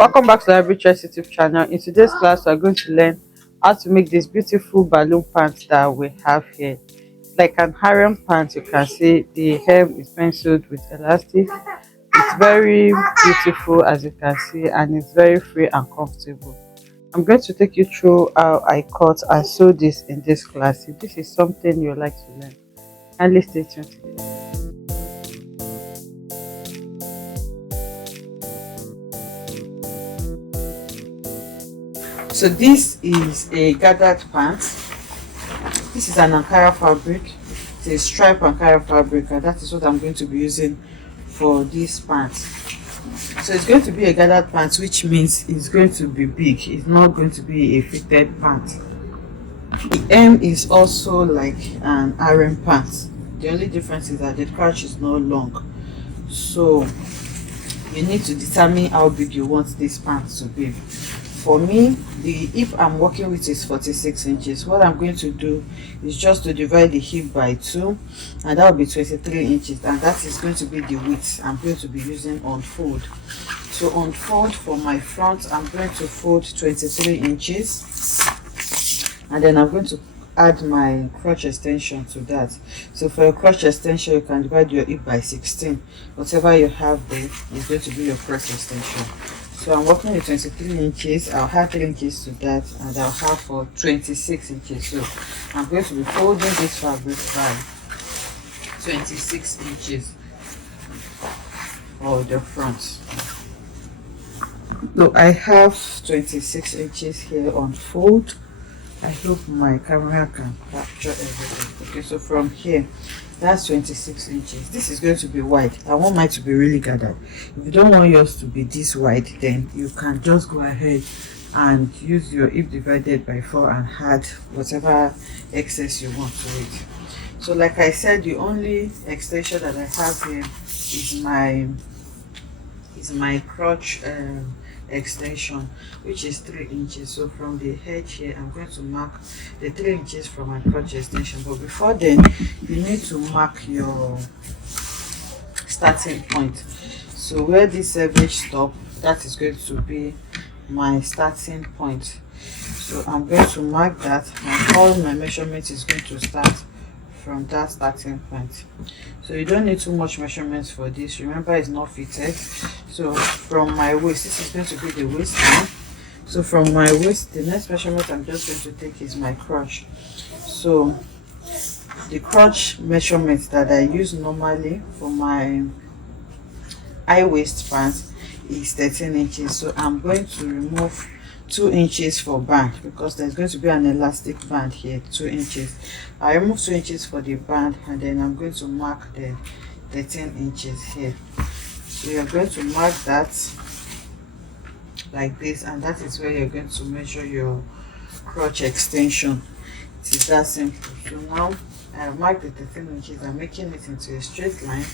Welcome back to the Library Choice YouTube channel. In today's class, we are going to learn how to make this beautiful balloon pants that we have here. It's like an harem pant. You can see the hem is penciled with elastic. It's very beautiful, as you can see, and it's very free and comfortable. I'm going to take you through how I cut and sew this in this class. If this is something you like to learn, kindly stay tuned to this. So this is a gathered pant. This is an Ankara fabric. It's a striped Ankara fabric, and that is what I'm going to be using for this pant. So it's going to be a gathered pant, which means it's going to be big. It's not going to be a fitted pant. The hem is also like an harem pant. The only difference is that the crotch is not long. So you need to determine how big you want this pant to be. For me, the hip I'm working with is 46 inches. What I'm going to do is just to divide the hip by 2, and that will be 23 inches, and that is going to be the width I'm going to be using on fold. So on fold, for my front, I'm going to fold 23 inches, and then I'm going to add my crotch extension to that. So for your crotch extension, you can divide your hip by 16. Whatever you have there is going to be your crotch extension. So I'm working with 23 inches. I'll add 3 inches to that, and I'll have for 26 inches. So I'm going to be folding this fabric by 26 inches for the front. So I have 26 inches here on fold. I hope my camera can capture everything. Okay, so from here, that's 26 inches. This is going to be wide. I want mine to be really gathered. If you don't want yours to be this wide, then you can just go ahead and use your hip divided by 4 and add whatever excess you want to it. So like I said, the only extension that I have here is my crotch extension, which is 3 inches. So from the edge here, I'm going to mark the 3 inches from my crotch extension. But before then, you need to mark your starting point. So where this edge stop, that is going to be my starting point. So I'm going to mark that, and all my measurement is going to start from that starting point. So you don't need too much measurements for this. Remember, it's not fitted. So from my waist, this is going to be the waistline. So from my waist, the next measurement I'm just going to take is my crotch. So the crotch measurement that I use normally for my high waist pants is 13 inches. So I'm going to remove 2 inches for band, because there's going to be an elastic band here, 2 inches. I remove 2 inches for the band, and then I'm going to mark the 13 inches here. So you're going to mark that like this, and that is where you're going to measure your crotch extension. It is that simple. So now I have marked the 13 inches. I'm making it into a straight line,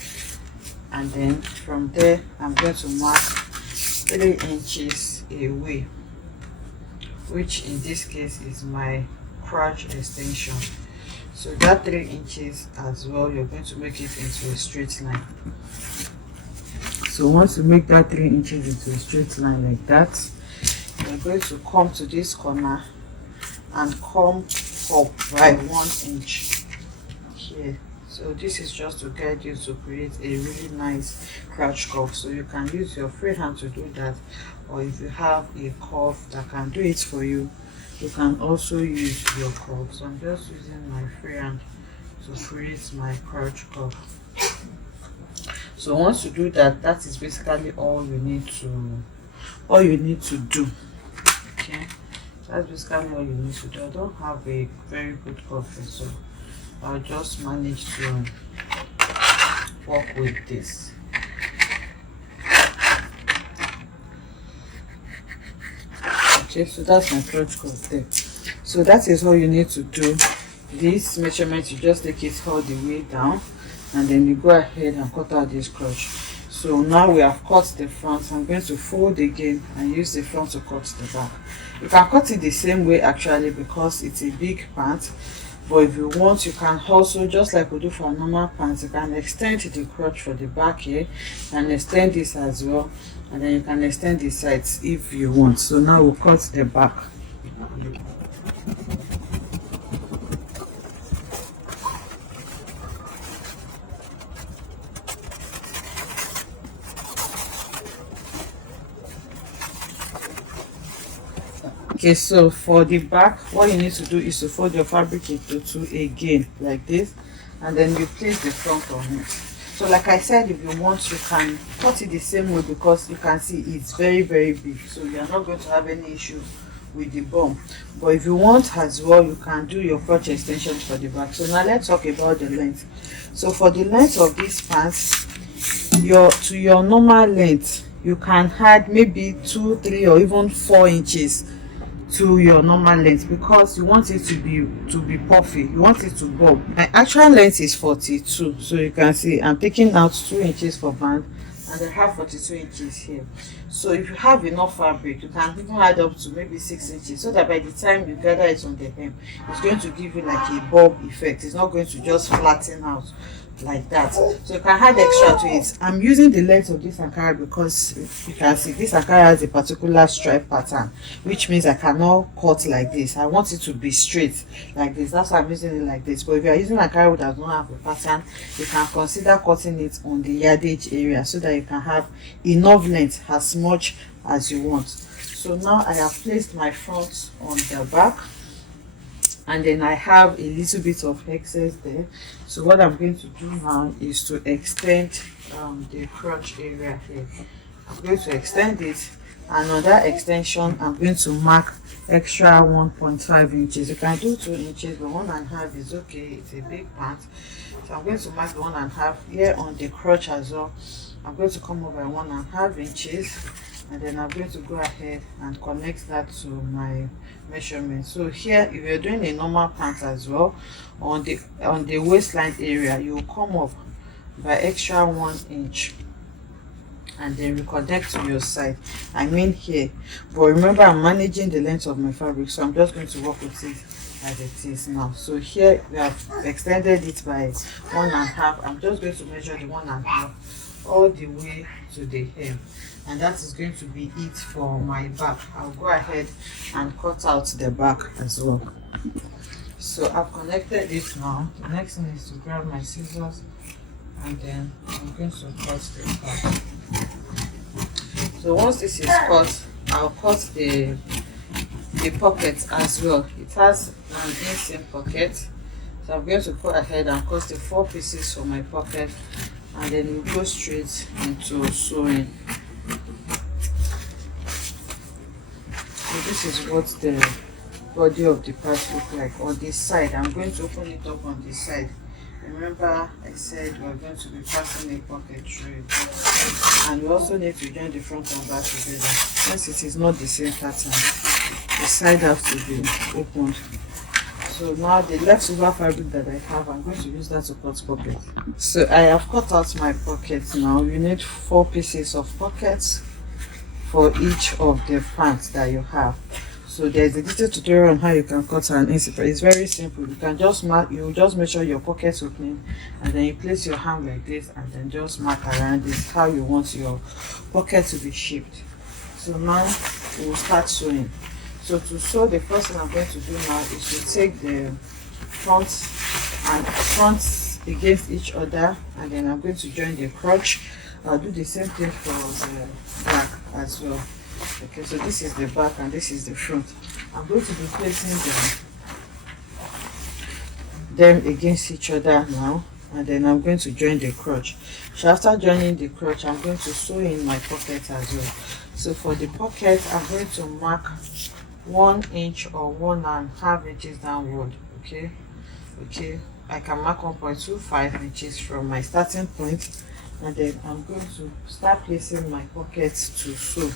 and then from there I'm going to mark 3 inches away, which in this case is my crotch extension. So that 3 inches as well, you're going to make it into a straight line. So once you make that 3 inches into a straight line like that, you're going to come to this corner and come up by 1 inch here. So this is just to guide you to create a really nice crotch curve. So you can use your free hand to do that, or if you have a curve that can do it for you, you can also use your curve. So I'm just using my free hand to create my crotch curve. So once you do that, that is basically all you need to do. Okay, that's basically all you need to do. I don't have a very good curve, so I'll just manage to work with this. Okay, so that's my crotch curve there. So that is all you need to do. This measurement, you just take it all the way down, and then you go ahead and cut out this crotch. So now we have cut the front. I'm going to fold again and use the front to cut the back. You can cut it the same way actually, because it's a big pant. But if you want, you can also, just like we do for normal pants, you can extend the crotch for the back here and extend this as well, and then you can extend the sides if you want. So now we'll cut the back. Okay, so for the back, what you need to do is to fold your fabric into two again, like this, and then you place the front on it. So like I said, if you want, you can cut it the same way, because you can see it's very big, so you're not going to have any issue with the bum. But if you want as well, you can do your crotch extension for the back. So now let's talk about the length. So for the length of these pants, to your normal length, you can add maybe 2, 3, or even 4 inches to your normal length, because you want it to be puffy, you want it to bob. My actual length is 42, so you can see I'm picking out 2 inches for band, and I have 42 inches here. So if you have enough fabric, you can even add up to maybe 6 inches, so that by the time you gather it on the hem, it's going to give you like a bob effect. It's not going to just flatten out like that. So you can add extra to it. I'm using the length of this Ankara because you can see this Ankara has a particular stripe pattern, which means I cannot cut like this. I want it to be straight like this. That's why I'm using it like this. But if you are using Ankara that does not have a pattern, you can consider cutting it on the yardage area, so that you can have enough length as much as you want. So now I have placed my front on the back, and then I have a little bit of excess there. So what I'm going to do now is to extend the crotch area here. I'm going to extend it, and on that extension I'm going to mark extra 1.5 inches. You can do 2 inches, but 1.5 is okay. It's a big pant, so I'm going to mark the 1.5 here on the crotch as well. I'm going to come over 1.5 inches, and then I'm going to go ahead and connect that to my measurement. So here, if you're doing a normal pant as well, on the waistline area, you will come up by extra 1 inch, and then reconnect to your side, I mean here. But remember, I'm managing the length of my fabric, so I'm just going to work with it as it is now. So here we have extended it by 1.5. I'm just going to measure the 1.5 all the way to the hem, and that is going to be it for my back. I'll go ahead and cut out the back as well. So I've connected it now. The next thing is to grab my scissors, and then I'm going to cut the back. So once this is cut, I'll cut the pocket as well. It has an inseam pocket, so I'm going to go ahead and cut the 4 pieces for my pocket, and then we'll go straight into sewing. So this is what the body of the part look like on this side. I'm going to open it up on this side. Remember, I said we're going to be passing a pocket through it, and we also need to join the front and back together. Since it is not the same pattern, the side has to be opened. So now the leftover fabric that I have, I'm going to use that to cut pocket. So I have cut out my pockets now. You need 4 pieces of pockets for each of the pants that you have. So there's a detailed tutorial on how you can cut an inseam. It's very simple. You can just mark, you just measure your pocket opening, and then you place your hand like this, and then just mark around this how you want your pocket to be shaped. So now we'll start sewing. So to sew, the first thing I'm going to do now is to take the front against each other, and then I'm going to join the crotch. I'll do the same thing for the back as well. Okay, so this is the back and this is the front. I'm going to be placing them against each other now, and then I'm going to join the crotch. So after joining the crotch, I'm going to sew in my pocket as well. So for the pocket, I'm going to mark 1 inch or 1.5 inches downward. Okay, I can mark 1.25 inches from my starting point, and then I'm going to start placing my pockets to sew.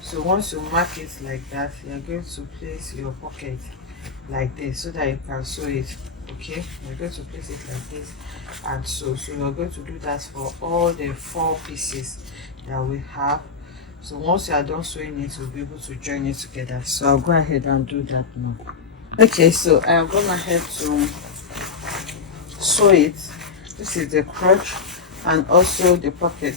So once you mark it like that, you're going to place your pocket like this so that you can sew it. Okay, you're going to place it like this and sew. So you're going to do that for all the 4 pieces that we have. So once you are done sewing it, you'll be able to join it together. So I'll go ahead and do that now. Okay, so I am gonna head to sew it. This is the crotch and also the pocket.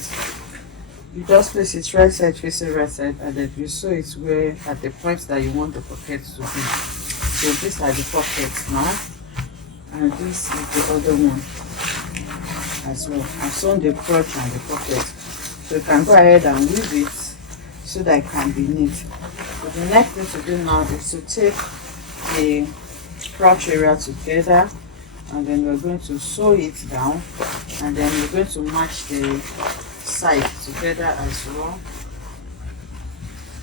You just place it right side facing right side, and then you sew it where at the point that you want the pocket to be. So these are the pockets now, and this is the other one as well. I've sewn the crotch and the pocket, so you can go ahead and weave it so that it can be neat. So the next thing to do now is to take the crotch area together, and then we're going to sew it down, and then we're going to match the side together as well,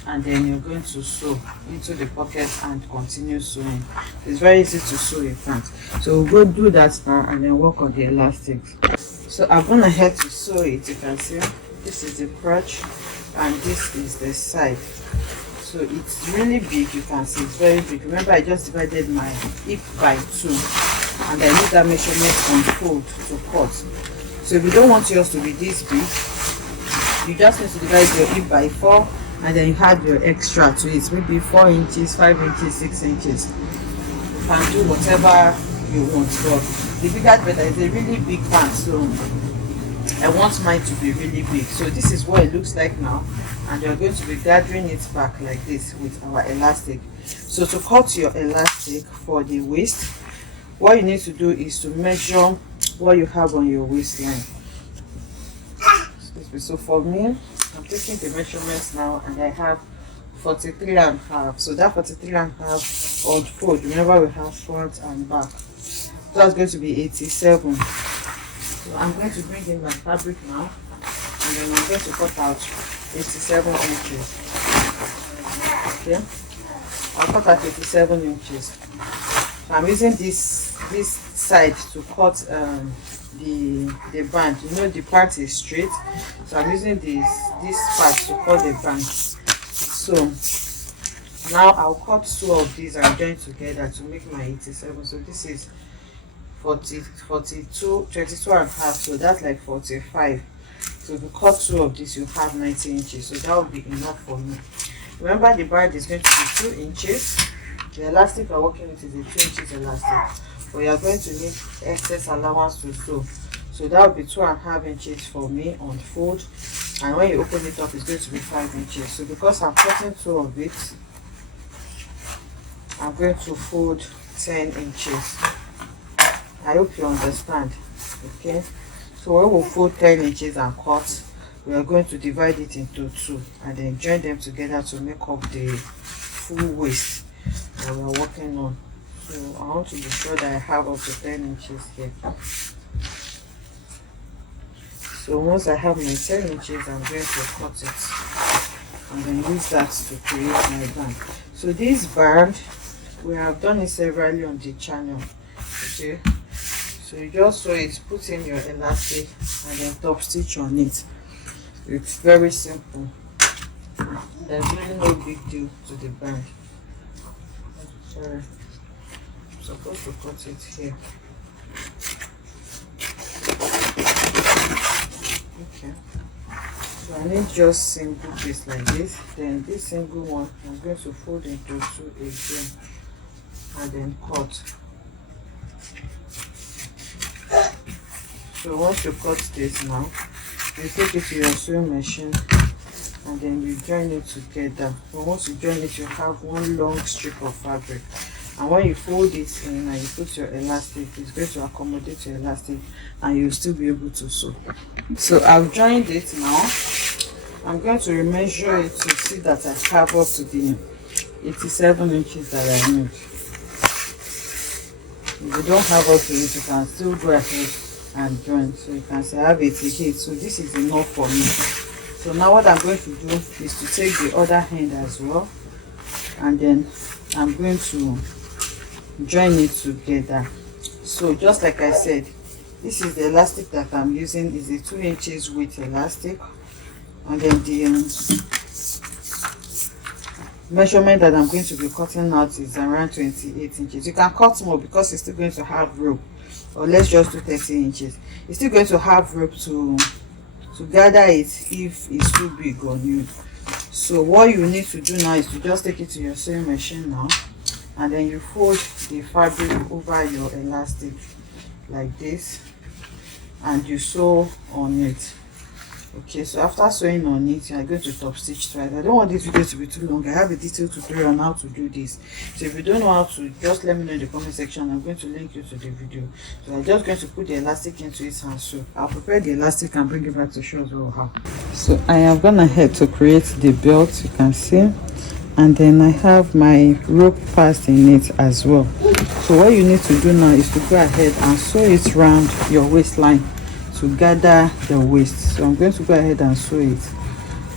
and then you're going to sew into the pocket and continue sewing. It's very easy to sew a pant, so we'll go do that now and then work on the elastics. So I'm gonna head to sew it. You can see this is the crotch and this is the side. So it's really big, you can see it's very big. Remember, I just divided my hip by 2, and I use that measurement on fold to cut. So if you don't want yours to be this big, you just need to divide your hip by 4, and then you add your extra to it, maybe 4 inches, 5 inches, 6 inches. You can do whatever you want, but the bigger the better. It's a really big pant, so I want mine to be really big. So this is what it looks like now, and you're going to be gathering it back like this with our elastic. So to cut your elastic for the waist, what you need to do is to measure what you have on your waistline. So for me, I'm taking the measurements now, and I have 43.5. So that 43.5 on fold, remember we have front and back, so that's going to be 87. So I'm going to bring in my fabric now, and then I'm going to cut out 87 inches. Okay, I'll cut out 87 inches. So I'm using this side to cut the band. You know the part is straight, so I'm using this part to cut the band. So now I'll cut 2 of these and join together to make my 87. So this is 22 and a half, so that's like 45. So if you cut 2 of these, you have 90 inches, so that will be enough for me. Remember, the band is going to be 2 inches. The elastic we're working with is a 2 inches elastic, but you are going to need excess allowance to sew, so that will be 2.5 inches for me on fold, and when you open it up, it's going to be 5 inches. So because I'm cutting 2 of it, I'm going to fold 10 inches. I hope you understand. Okay, so when we fold 10 inches and cut, we are going to divide it into 2 and then join them together to make up the full waist that we're working on. So I want to be sure that I have up to 10 inches here. So once I have my 10 inches, I'm going to cut it and then use that to create my band. So this band, we have done it severally on the channel. Okay, so you just sew it, put in your elastic, and then top stitch on it. It's very simple. There's really no big deal to the band. Sorry, I'm supposed to cut it here. Okay, so I need just single piece like this. Then this single one, I'm going to fold into 2 again and then cut. So once you cut this now, you take it to your sewing machine and then you join it together. But once you join it, you have one long strip of fabric, and when you fold it in and you put your elastic, it's going to accommodate your elastic and you'll still be able to sew. So I've joined it now. I'm going to remeasure it to see that I have up to the 87 inches that I need. If you don't have up to it, you can still go ahead and join. So you can say I have 88, so this is enough for me. So now what I'm going to do is to take the other hand as well, and then I'm going to join it together. So just like I said, this is the elastic that I'm using, is a 2 inches width elastic, and then the measurement that I'm going to be cutting out is around 28 inches. You can cut more because it's still going to have rope, or let's just do 30 inches. It's still going to have rope to gather it if it's too big on you. So what you need to do now is to just take it to your sewing machine now, and then you fold the fabric over your elastic like this, and you sew on it. Okay, so after sewing on it, you are going to top stitch twice. I don't want this video to be too long. I have a detailed tutorial on how to do this. So if you don't know how to, just let me know in the comment section. I'm going to link you to the video. So I'm just going to put the elastic into it and sew. I'll prepare the elastic and bring it back to show you how. So I have gone ahead to create the belt, you can see, and then I have my rope pass in it as well. So what you need to do now is to go ahead and sew it around your waistline to gather the waist. So I'm going to go ahead and sew it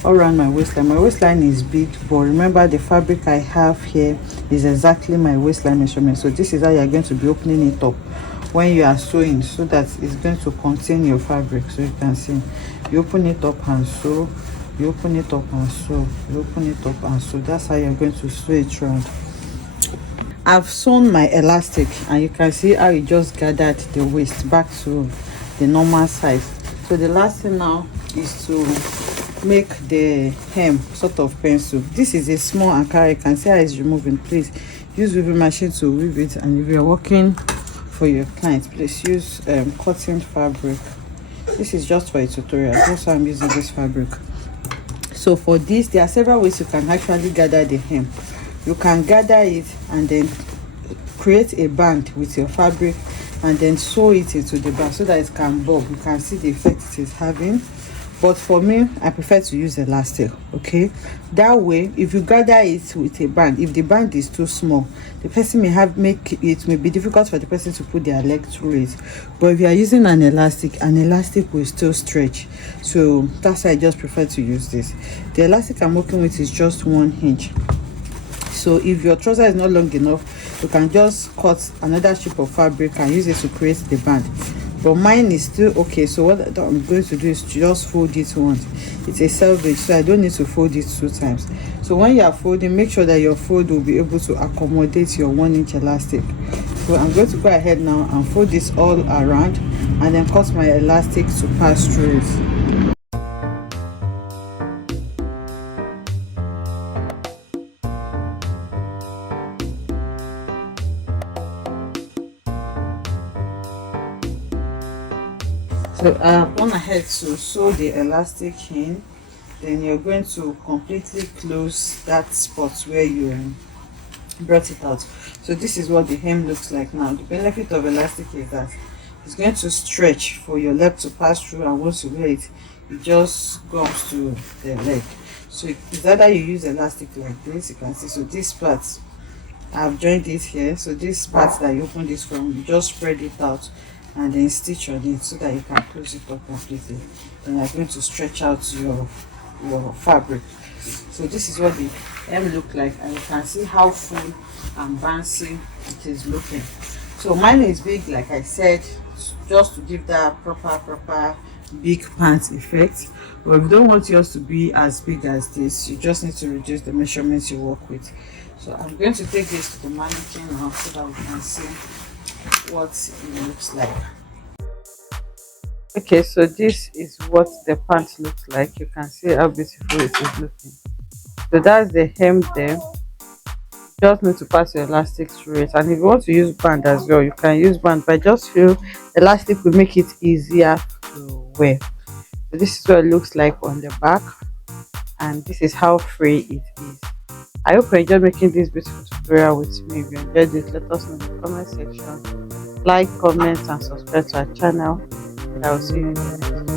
all around my waistline. My waistline is big, but remember the fabric I have here is exactly my waistline measurement. So this is how you're going to be opening it up when you are sewing, so that it's going to contain your fabric. So you can see, you open it up and sew, you open it up and sew, you open it up and sew. That's how you're going to sew it around. I've sewn my elastic, and you can see how it just gathered the waist back to the normal size. So the last thing now is to make the hem sort of pencil. This is a small Ankara. You can see how it's removing. Please use weaving machine to weave it, and if you're working for your client, please use cotton fabric. This is just for a tutorial. That's why I'm using this fabric. So for this, there are several ways you can actually gather the hem. You can gather it and then create a band with your fabric and then sew it into the band so that it can bob. You can see the effect it is having. But for me, I prefer to use elastic. Okay, that way if you gather it with a band, if the band is too small, the person may be difficult for the person to put their leg through it. But if you are using an elastic will still stretch. So that's why I just prefer to use this. The elastic I'm working with is just 1 inch. So if your trouser is not long enough, you can just cut another strip of fabric and use it to create the band. But mine is still okay. So what I'm going to do is to just fold it once. It's a selvage, so I don't need to fold it 2 times. So when you are folding, make sure that your fold will be able to accommodate your 1 inch elastic. So I'm going to go ahead now and fold this all around and then cut my elastic to pass through it. So I've gone ahead to sew the elastic in. Then you're going to completely close that spot where you brought it out. So this is what the hem looks like now. The benefit of elastic is that it's going to stretch for your leg to pass through, and once you wear it, it just goes to the leg. So it's either you use elastic like this, you can see. So this part, I've joined it here. So this part that you open this from, you just spread it out and then stitch on it so that you can close it up completely. Then you're going to stretch out your fabric. So this is what the hem look like, and you can see how full and bouncy it is looking. So mine is big, like I said, just to give that proper big pants effect. But if you don't want yours to be as big as this, you just need to reduce the measurements you work with. So I'm going to take this to the mannequin now so that we can see what it looks like. Okay, so this is what the pants looks like. You can see how beautiful it is looking. So that's the hem there. Just need to pass your elastic through it, and if you want to use band as well, you can use band, but I just feel elastic will make it easier to wear. So this is what it looks like on the back, and this is how free it is. I hope you enjoyed making this beautiful tutorial with me. If you enjoyed this, let us know in the comment section. Like, comment and subscribe to our channel, and I will see you in the next video.